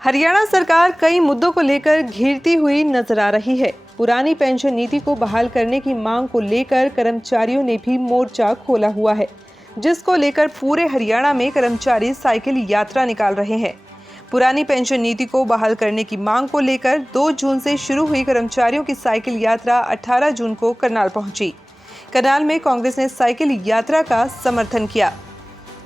हरियाणा सरकार कई मुद्दों को लेकर घिरती हुई नजर आ रही है। पुरानी पेंशन नीति को बहाल करने की मांग को लेकर कर्मचारियों ने भी मोर्चा खोला हुआ है, जिसको लेकर पूरे हरियाणा में कर्मचारी साइकिल यात्रा निकाल रहे हैं। पुरानी पेंशन नीति को बहाल करने की मांग को लेकर 2 जून से शुरू हुई कर्मचारियों की साइकिल यात्रा 18 जून को करनाल पहुंची। करनाल में कांग्रेस ने साइकिल यात्रा का समर्थन किया।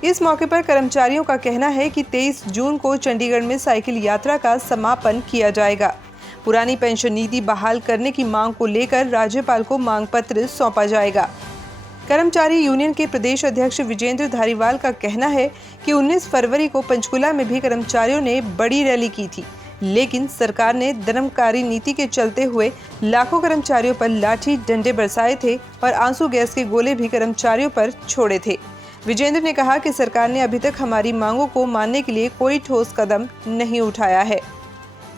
इस मौके पर कर्मचारियों का कहना है कि 23 जून को चंडीगढ़ में साइकिल यात्रा का समापन किया जाएगा। पुरानी पेंशन नीति बहाल करने की मांग को लेकर राज्यपाल को मांग पत्र सौंपा जाएगा। कर्मचारी यूनियन के प्रदेश अध्यक्ष विजेंद्र धारीवाल का कहना है कि 19 फरवरी को पंचकुला में भी कर्मचारियों ने बड़ी रैली की थी, लेकिन सरकार ने दमनकारी नीति के चलते हुए लाखों कर्मचारियों पर लाठी डंडे बरसाए थे और आंसू गैस के गोले भी कर्मचारियों पर छोड़े थे। विजेंद्र ने कहा कि सरकार ने अभी तक हमारी मांगों को मानने के लिए कोई ठोस कदम नहीं उठाया है।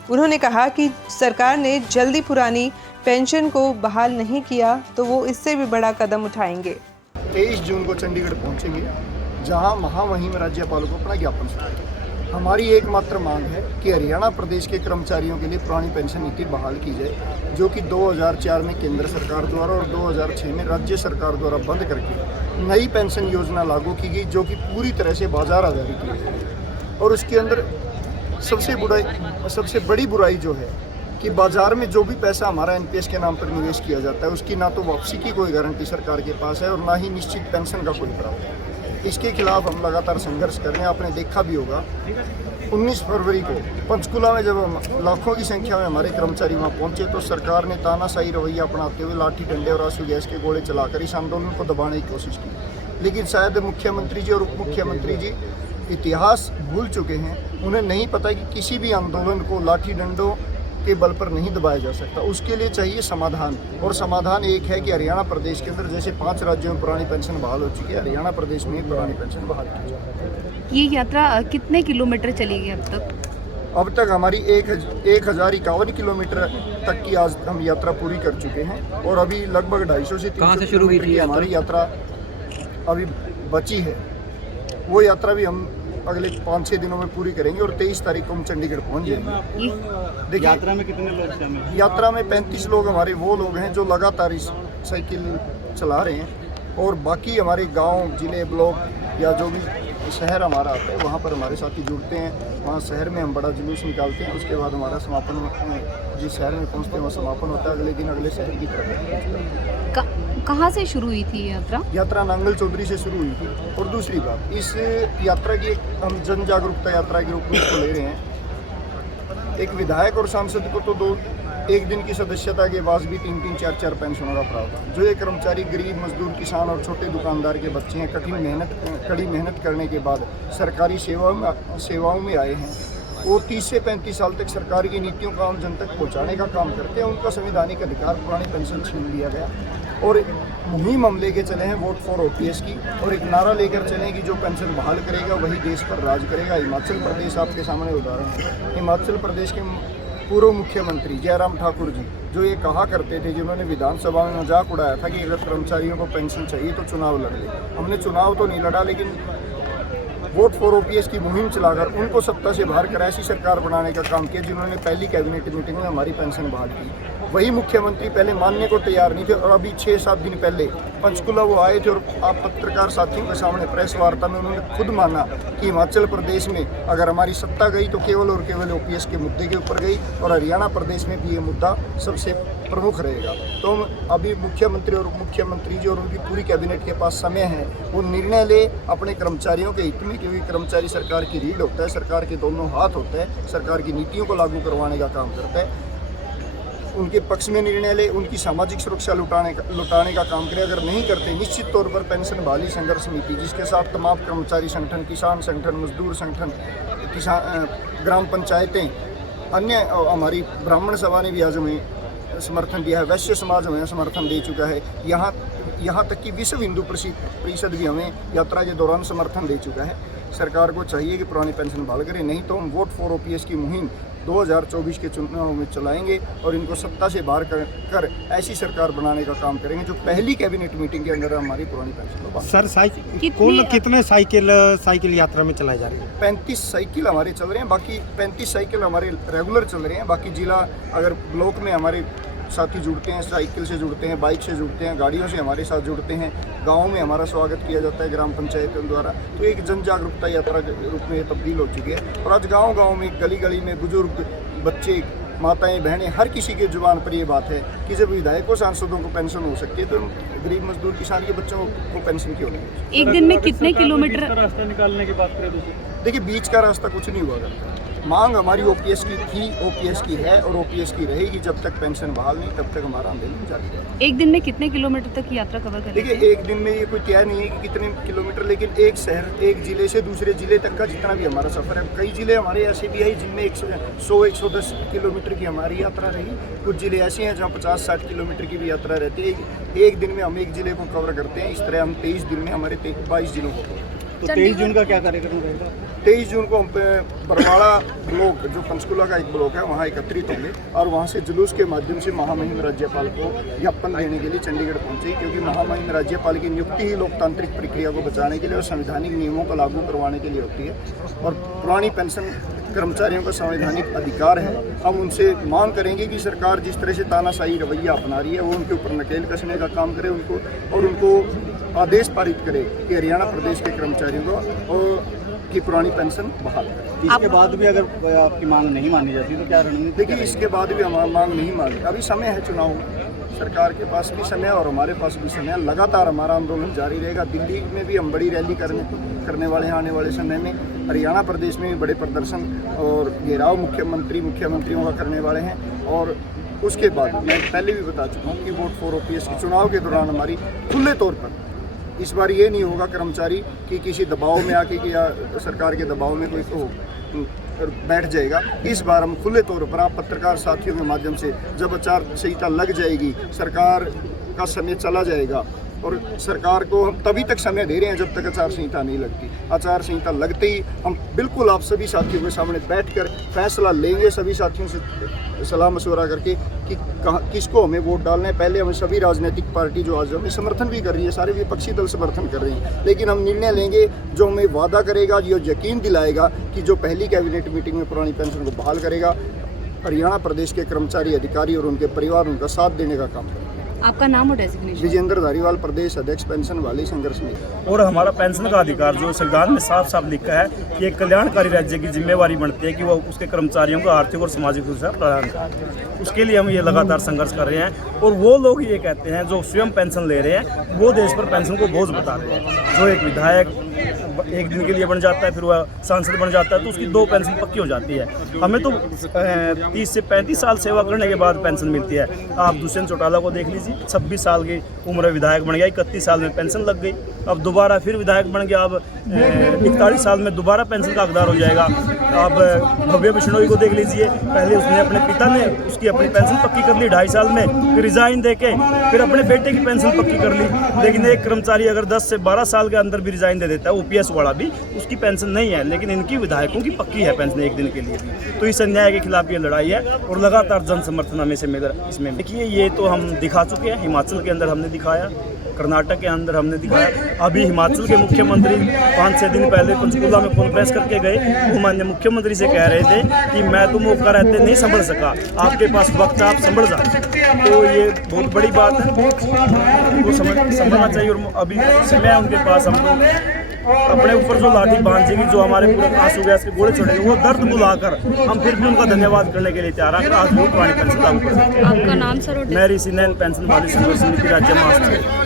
उन्होंने कहा कि सरकार ने जल्दी पुरानी पेंशन को बहाल नहीं किया तो वो इससे भी बड़ा कदम उठाएंगे। 23 जून को चंडीगढ़ पहुंचेंगे, जहां महामहिम राज्यपाल को अपना ज्ञापन सौंपेंगे। हमारी एकमात्र मांग है कि हरियाणा प्रदेश के कर्मचारियों के लिए पुरानी पेंशन नीति बहाल की जाए, जो कि 2004 में केंद्र सरकार द्वारा और 2006 में राज्य सरकार द्वारा बंद करके नई पेंशन योजना लागू की गई, जो कि पूरी तरह से बाजार आधारित है। और उसके अंदर सबसे बड़ी बुराई जो है कि बाजार में जो भी पैसा हमारा एनपीएस के नाम पर निवेश किया जाता है, उसकी ना तो वापसी की कोई गारंटी सरकार के पास है और ना ही निश्चित पेंशन का कोई प्रावधान है। इसके खिलाफ हम लगातार संघर्ष कर रहे हैं। आपने देखा भी होगा 19 फरवरी को पंचकुला में जब लाखों की संख्या में हमारे कर्मचारी वहाँ पहुंचे तो सरकार ने तानाशाही रवैया अपनाते हुए लाठी डंडे और आंसू गैस के गोले चलाकर इस आंदोलन को दबाने की कोशिश की। लेकिन शायद मुख्यमंत्री जी और उप मुख्यमंत्री जी इतिहास भूल चुके हैं। उन्हें नहीं पता कि किसी भी आंदोलन को लाठी डंडों के बल पर नहीं दबाया जा सकता। उसके लिए चाहिए समाधान, और समाधान एक है कि हरियाणा प्रदेश के अंदर जैसे 5 राज्यों में पुरानी पेंशन बहाल हो चुकी है, हरियाणा प्रदेश में पुरानी पेंशन बहाल की जाए। ये यात्रा कितने किलोमीटर चलेगी अब तक? अब तक हमारी 1051 किलोमीटर तक की आज हम यात्रा पूरी कर चुके हैं और अभी लगभग 250 से 300 किलोमीटर की हमारी यात्रा अभी बची है। वो यात्रा भी हम अगले 5-6 दिनों में पूरी करेंगे और 23 तारीख को हम चंडीगढ़ पहुंच जाएंगे। देखिए, यात्रा में कितने लोग शामिल? यात्रा में 35 लोग हमारे वो लोग हैं जो लगातार इस साइकिल चला रहे हैं, और बाकी हमारे गांव, जिले, ब्लॉक या जो भी शहर हमारा आता है वहाँ पर हमारे साथी जुड़ते हैं। वहाँ शहर में हम बड़ा जुलूस निकालते हैं। उसके बाद हमारा समापन जिस शहर में पहुँचते हैं वहाँ समापन होता है। अगले दिन अगले शहर की तरफ। कहाँ से शुरू हुई थी यात्रा? यात्रा नांगल चौधरी से शुरू हुई थी। और दूसरी बात, इस यात्रा की एक हम जन जागरूकता यात्रा के रूप में इसको ले रहे हैं। एक विधायक और सांसद को तो एक दिन की सदस्यता के बाद भी 3-3, 4-4 पेंशनों का प्रावधान। जो ये कर्मचारी गरीब मजदूर, किसान और छोटे दुकानदार के बच्चे हैं, कड़ी मेहनत करने के बाद सरकारी सेवाओं में आए हैं, वो 30 से 35 साल तक सरकार की नीतियों को आम जन तक पहुँचाने का काम करते हैं। उनका संवैधानिक अधिकार पुरानी पेंशन छीन लिया गया। और मुहिम हम लेके चले हैं वोट फॉर ओपीएस की, और एक नारा लेकर चले कि जो पेंशन बहाल करेगा वही देश पर राज करेगा। हिमाचल प्रदेश आपके सामने उदाहरण है। हिमाचल प्रदेश के पूर्व मुख्यमंत्री जयराम ठाकुर जी जो ये कहा करते थे, जिन्होंने विधानसभा में मजाक उड़ाया था कि अगर कर्मचारियों को पेंशन चाहिए तो चुनाव लड़ ले। हमने चुनाव तो नहीं लड़ा, लेकिन वोट फॉर ओपीएस की मुहिम चलाकर उनको सत्ता से बाहर कर ऐसी सरकार बनाने का काम किया जिन्होंने पहली कैबिनेट मीटिंग में हमारी पेंशन बहाल की। वही मुख्यमंत्री पहले मानने को तैयार नहीं थे, और अभी 6-7 दिन पहले पंचकुला वो आए थे और आप पत्रकार साथियों के सामने प्रेस वार्ता में उन्होंने खुद माना कि हिमाचल प्रदेश में अगर हमारी सत्ता गई तो केवल और केवल ओपीएस के मुद्दे के ऊपर गई, और हरियाणा प्रदेश में भी ये मुद्दा सबसे प्रमुख रहेगा। तो हम अभी मुख्यमंत्री और उप मुख्यमंत्री जी और उनकी पूरी कैबिनेट के पास समय है, वो निर्णय ले अपने कर्मचारियों के हित में, क्योंकि कर्मचारी सरकार की रीढ़ होता है, सरकार के दोनों हाथ होते हैं, सरकार की नीतियों को लागू करवाने का काम करता है। उनके पक्ष में निर्णय ले, उनकी सामाजिक सुरक्षा लुटाने का काम करे। अगर नहीं करते, निश्चित तौर पर पेंशन बहाली संघर्ष समिति, जिसके साथ तमाम कर्मचारी संगठन, किसान संगठन, मजदूर संगठन, ग्राम पंचायतें, अन्य हमारी ब्राह्मण सभा ने भी आज हमें समर्थन दिया है, वैश्य समाज हमें समर्थन दे चुका है, यहाँ तक कि विश्व हिंदू परिषद भी हमें यात्रा के दौरान समर्थन दे चुका है। सरकार को चाहिए कि पुरानी पेंशन बहाल करे, नहीं तो हम वोट फॉर ओपीएस की मुहिम 2024 के चुनाव में चलाएंगे और इनको सत्ता से बाहर कर ऐसी सरकार बनाने का काम करेंगे जो पहली कैबिनेट मीटिंग के अंदर हमारी पुरानी पेंशन को बहाल। सर कितने साइकिल यात्रा में चलाए जा रहे हैं? 35 साइकिल हमारे चल रहे हैं, बाकी 35 साइकिल हमारे रेगुलर चल रहे हैं। बाकी जिला अगर ब्लॉक में हमारे साथी जुड़ते हैं, साइकिल से जुड़ते हैं, बाइक से जुड़ते हैं, गाड़ियों से हमारे साथ जुड़ते हैं, गाँव में हमारा स्वागत किया जाता है ग्राम पंचायतों द्वारा। तो एक जन जागरूकता यात्रा के रूप में तब्दील हो चुकी है और आज गाँव में गली गली में बुजुर्ग, बच्चे, माताएं, बहनें, हर किसी के जुबान पर ये बात है कि जब विधायकों सांसदों को पेंशन हो सकती है तो गरीब मजदूर किसान के बच्चों को पेंशन क्यों नहीं? एक दिन में कितने किलोमीटर रास्ता निकालने की बात करें तो देखिए, बीच का रास्ता कुछ नहीं हुआ करता। मांग हमारी ओपीएस की थी, ओपीएस की है और ओपीएस की रहेगी जब तक पेंशन बहाल नहीं, तब तक हमारा आंदोलन जारी रहेगा। एक दिन में कितने किलोमीटर तक यात्रा कवर कर लेते हैं? देखिए, एक दिन में ये कोई तय नहीं है कि कितने किलोमीटर, लेकिन एक शहर, एक जिले से दूसरे जिले तक का जितना भी हमारा सफ़र है, कई जिले हमारे ऐसे भी है जिनमें 100-110 किलोमीटर की हमारी यात्रा रही। कुछ जिले ऐसे हैं जहाँ 50-60 किलोमीटर की भी यात्रा रहती है। एक दिन में हम एक जिले को कवर करते हैं। इस तरह हम 23 दिन में हमारे 22 जिलों को कवर करते हैं। तो 23 जून का क्या कार्यक्रम रहेगा? 23 जून को हम बरवाड़ा ब्लॉक, जो पंचकुला का एक ब्लॉक है, वहाँ एकत्रित होंगे और वहाँ से जुलूस के माध्यम से महामहिम राज्यपाल को ज्ञापन देने के लिए चंडीगढ़ पहुँचे, क्योंकि महामहिम राज्यपाल की नियुक्ति ही लोकतांत्रिक प्रक्रिया को बचाने के लिए और संवैधानिक नियमों को लागू करवाने के लिए होती है और पुरानी पेंशन कर्मचारियों का संवैधानिक अधिकार है। हम उनसे मांग करेंगे कि सरकार जिस तरह से तानाशाही रवैया अपना रही है वो उनके ऊपर नकेल कसने का काम करे उनको आदेश पारित करे कि हरियाणा प्रदेश के कर्मचारियों को की पुरानी पेंशन बहाल करें। इसके बाद भी अगर आपकी मांग नहीं मानी जाती तो क्या रणनीति? देखिए, इसके बाद भी हमारी मांग नहीं मानी, अभी समय है चुनाव में, सरकार के पास भी समय है और हमारे पास भी समय है। लगातार हमारा आंदोलन जारी रहेगा। दिल्ली में भी हम बड़ी रैली करने वाले हैं आने वाले समय में। हरियाणा प्रदेश में भी बड़े प्रदर्शन और घेराव मुख्यमंत्रियों का करने वाले हैं। और उसके बाद मैं पहले भी बता चुका हूँ कि वोट फॉर ओपीएस के चुनाव के दौरान हमारी खुले तौर पर, इस बार ये नहीं होगा कर्मचारी कि किसी दबाव में आके कि या सरकार के दबाव में कोई तो बैठ जाएगा। इस बार हम खुले तौर पर, आप पत्रकार साथियों के माध्यम से, जब आचार संहिता लग जाएगी, सरकार का समय चला जाएगा और सरकार को हम तभी तक समय दे रहे हैं जब तक आचार संहिता नहीं लगती। आचार संहिता लगते ही हम बिल्कुल आप सभी साथियों के सामने बैठकर फैसला लेंगे, सभी साथियों से सलाह मशवरा करके कि किसको हमें वोट डालना है। पहले हमें सभी राजनीतिक पार्टी जो आज हमें समर्थन भी कर रही है, सारे विपक्षी दल समर्थन कर रहे हैं, लेकिन हम निर्णय लेंगे जो हमें वादा करेगा, जो यकीन दिलाएगा कि जो पहली कैबिनेट मीटिंग में पुरानी पेंशन को बहाल करेगा, हरियाणा प्रदेश के कर्मचारी, अधिकारी और उनके परिवार उनका साथ देने का काम करेगा। आपका नाम और डेजिग्नेशन? विजेंद्र धारीवाल, प्रदेश अध्यक्ष पेंशन वाली संघर्ष समिति। और हमारा पेंशन का अधिकार जो संविधान में साफ साफ लिखा है कि एक कल्याणकारी राज्य की जिम्मेवारी बनती है कि वह उसके कर्मचारियों को आर्थिक और सामाजिक सुरक्षा प्रदान करे। उसके लिए हम ये लगातार संघर्ष कर रहे हैं। और वो लोग ये कहते हैं जो स्वयं पेंशन ले रहे हैं, वो देश पर पेंशन को बोझ बता रहे हैं। जो एक विधायक एक दिन के लिए बन जाता है, फिर वह सांसद बन जाता है, तो उसकी 2 पेंशन पक्की हो जाती है। हमें तो 30 से 35 साल सेवा करने के बाद पेंशन मिलती है। आप दुष्यंत चौटाला को देख लीजिए, 26 साल की उम्र विधायक बन गया, 31 साल में पेंशन लग गई। अब दोबारा फिर विधायक बन गया, अब 41 साल में दोबारा पेंशन का हकदार हो जाएगा। अब भव्य बिश्नोई को देख लीजिए, पहले उसने अपने पिता ने उसकी अपनी पेंशन पक्की कर ली 2.5 साल में, फिर रिजाइन देके फिर अपने बेटे की पेंशन पक्की कर ली। लेकिन एक कर्मचारी अगर 10 से 12 साल के अंदर भी रिजाइन दे देता है, ओपीएस वाला भी, उसकी पेंशन नहीं है, लेकिन इनकी विधायकों की पक्की है पेंशन एक दिन के लिए भी। तो इस अन्याय के खिलाफ ये लड़ाई है और लगातार जन समर्थन हमें से मिल रहा है इसमें। देखिए, ये तो हम दिखा चुके हैं, हिमाचल के अंदर हमने दिखाया, कर्नाटक के अंदर हमने दिखाया। अभी हिमाचल के मुख्यमंत्री 5-6 दिन पहले पंचकुला में कॉन्फ्रेंस करके गए, वो माननीय मुख्यमंत्री से कह रहे थे कि मैं तो मौका रहते नहीं संभल सका, आपके पास वक्त आप संभल जाए। तो ये बहुत बड़ी बात है, वो संभलना चाहिए। और अभी समय है उनके पास, हम लोग अपने ऊपर जो लाठी बांधेगी, जो हमारे पूरे आंसू गैस के गोले छोड़ेंगे, वो दर्द बुलाकर हम फिर भी उनका धन्यवाद करने के लिए तैयार हैं। आज वो पुरानी पेंशन लागू कर सकते हैं। आपका नाम सर? मैं ऋषि नैन, पेंशन वाली संघर्ष समिति राज्य महासचिव।